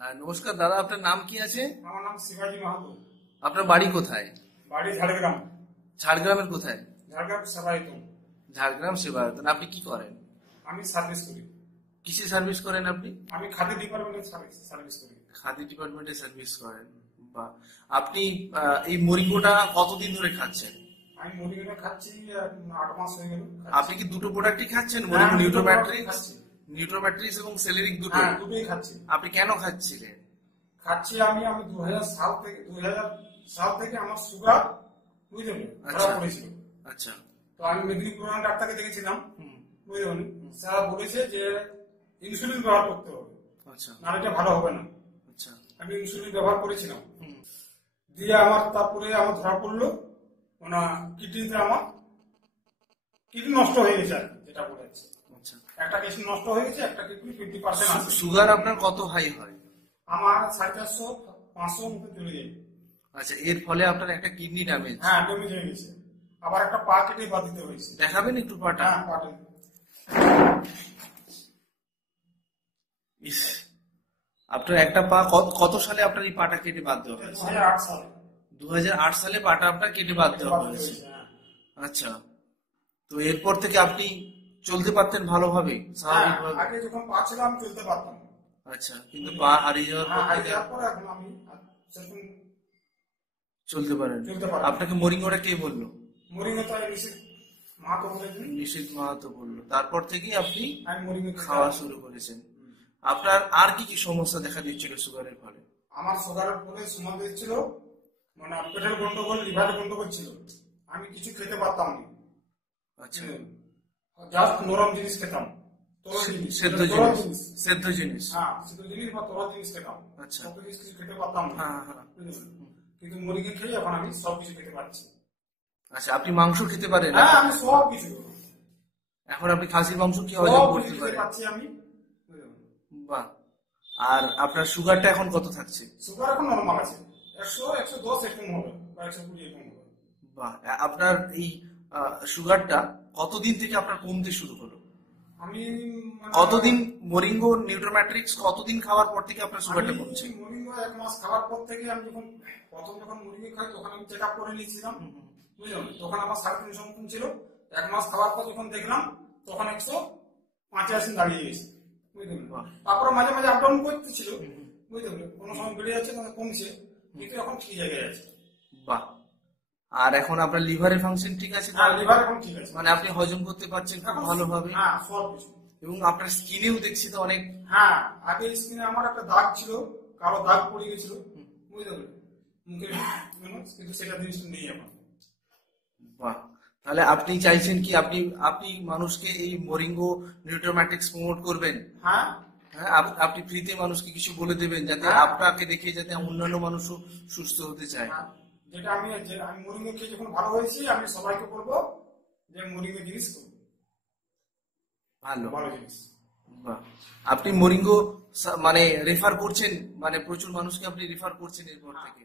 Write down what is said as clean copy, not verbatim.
নমস্কার দাদা, আপনার নাম কি আছে? আমার নাম শিবাজি মাহাতো। আপনার বাড়ি কোথায়? বাড়ি ঝাড়গ্রাম। ঝাড়গ্রামের কোথায়? ঝাড়গ্রাম সেবায়ত। ঝাড়গ্রাম সেবায়তন। আপনি কি করেন? আমি সার্ভিস করি। কিসে সার্ভিস করেন আপনি? আমি খাদি ডিপার্টমেন্টে সার্ভিস করি। খাদি ডিপার্টমেন্টে সার্ভিস করেন। বা আপনি এই মরিঙ্গোটা কতদিন ধরে খাচ্ছেন? আমি মরিঙ্গোটা খাচ্ছি 8 মাস হয়ে গেল। আপনি কি দুটো প্রোডাক্টই খাচ্ছেন, হ্যাঁ, মরিঙ্গো দুটো নিউট্রোম্যাট্রিক্স? খাচ্ছি। নিউট্রোম্যাট্রিক্স এবং সেলেরিক দুটো? হ্যাঁ, দুটোই খাচ্ছি। আপনি কেন খাচ্ছিলেন? খাচ্ছি আমি 2000 সাল থেকে আমার সুগার বুঝলেন ধরা পড়েছিল। আচ্ছা। তো আমি মেদিনীপুর ডাক্তারকে দেখেছিলাম, বুঝলেন, স্যার বলেছে যে ইনসুলিন ব্যবহার করতে হবে। আচ্ছা। নাহলে এটা ভালো হবে না। আচ্ছা। আমি ইনসুলিন ব্যবহার করেছিলাম, দিয়ে আমার তারপরে আমার ধরা পড়লো মানে কিডনিতে আমার কিডনি নষ্ট হয়ে গেছে আর কি, যেটা বলে যাচ্ছে। আচ্ছা। একটা কিডনি নষ্ট হয়ে গেছে, একটা কিডনি 50% আছে। সুগার আপনার কত হাই হয়? আমার 450 500 মতো চলে যায়। আচ্ছা, এর ফলে আপনার একটা কিডনি ড্যামেজ? হ্যাঁ, ড্যামেজ হয়ে গেছে। আবার একটা পা কেটে বাদ দিতে হয়েছে। দেখাবেন একটু পাটা? হ্যাঁ, পাটে। ইস, আপনার একটা পা কত সালে আপনার এই পাটা কেটে বাদ দেওয়া হয়েছে? 2008 সালে। 2008 সালে পাটা আপনার কেটে বাদ দেওয়া বাদ দিতে হয়েছে। হয়েছে, হ্যাঁ। আচ্ছা, তো এরপর থেকে আপনি চলতে পারতেন ভালোভাবে, হ্যাঁ, স্বাভাবিকভাবে? আগে যখন পা ছিল আমি চলতে পারতাম। আচ্ছা, কিন্তু পা হারিয়ে যাওয়ার পর হ্যাঁ, থেকে হারিয়ে পরে এখন আমি সেরকম চলতে পারেন। চলতে পারি। আপনাকে মরিঙ্গোটা কে বললো? মরিঙ্গো তো নিষেধ মাহাতো বলেছেন। নিশীথ মাহাতো বললো, তারপর থেকেই আপনি আমি মরিঙ্গো খাওয়া শুরু করেছেন। আপনার আর কি কি সমস্যা দেখা দিচ্ছিল সুগারের ফলে? আমার সুগারের ফলে সমস্যা ছিল, মানে পেটের গন্ডগোল, লিভারের গন্ডগোল ছিল। আমি কিছু খেতে পারতাম না। আচ্ছা। জাস্ট নরম জিনিস খেতাম, তরল জিনিস, সেদ্ধ তরল জিনিস? সেদ্ধ জিনিস? হ্যাঁ, সিদ্ধ জিনিস বা তরল জিনিস খেতাম। আচ্ছা। সব জিনিস কিছু খেতে পারতাম না। হ্যাঁ, হ্যাঁ। বুঝলেন? কিন্তু মুরগি খেয়ে এখন আমি সব কিছু খেতে পারছি। আচ্ছা, আপনি মাংস খেতে পারেন? হ্যাঁ, আমি সব কিছু, এখন আপনি খাসির মাংস কি সব হজম কিছু করতে খেতে পারেন? পারছি আমি। বুঝলেন? বাহ। আর আপনার সুগারটা এখন কত থাকছে? সুগার এখন নরমাল আছে, 100 110 এরকম হবে বা 120 এরকম হবে। বাহ। আপনার এই সুগারটা কতদিন থেকে আপনার কমতে শুরু হলো? আমি কতদিন মরিঙ্গো নিউট্রোম্যাট্রিক্স কতদিন খাওয়ার পর থেকে আপনার সুগারটা আমি কমছে? মরিঙ্গো 1 মাস খাওয়ার পর থেকে আমি যখন মুরগি খাই তখন আমি চেক আপ করে নিয়েছিলাম। বুঝলেন? তখন আমার 350 মতন ছিল। 1 মাস খাওয়ার পর যখন দেখলাম তখন 185 দাঁড়িয়ে গেছে। বুঝলেন? তারপরে মাঝে মাঝে আপ ডাউন করতেছিল। বুঝলেন? কোনো সময় বেড়ে যাচ্ছে, কোনো কমছে, কিন্তু এখন ঠিক জায়গায় আছে। বাহ। আর এখন আপনার লিভারের ফাংশন ঠিক আছে? হ্যাঁ, লিভার এখন ঠিক আছে। মানে আপনি হজম করতে পারছেন খুব ভালোভাবে? হ্যাঁ, সব কিছু। এবং আপনার স্কিনেও দেখছি তো অনেক। হ্যাঁ, আগে স্কিনে আমার একটা দাগ ছিল, কালো দাগ পড়ে গেছিল। বুঝলেন? মুখে, কিন্তু সেটা জিনিসটা নেই এখন। বাহ। তাহলে আপনি চাইছেন কি আপনি আপনি মানুষকে এই মরিঙ্গো নিউট্রোম্যাটিক্স প্রমোট করবেন? হ্যাঁ, হ্যাঁ, আপনি ফ্রিতে মানুষকে কিছু বলে দেবেন যাতে হ্যাঁ। আপনাকে দেখে যাতে অন্যান্য মানুষও সুস্থ হতে চায়। হ্যাঁ, যেটা আমি মরিঙ্গো খেয়ে যখন ভালো হয়েছি, আমি সবাইকে বলবো যে মরিঙ্গো জিনিস খুব ভালো। ভালো জিনিস। বাহ। আপনি মরিঙ্গো মানে রেফার করছেন, মানে প্রচুর মানুষকে আপনি রেফার করছেন এরপর থেকে?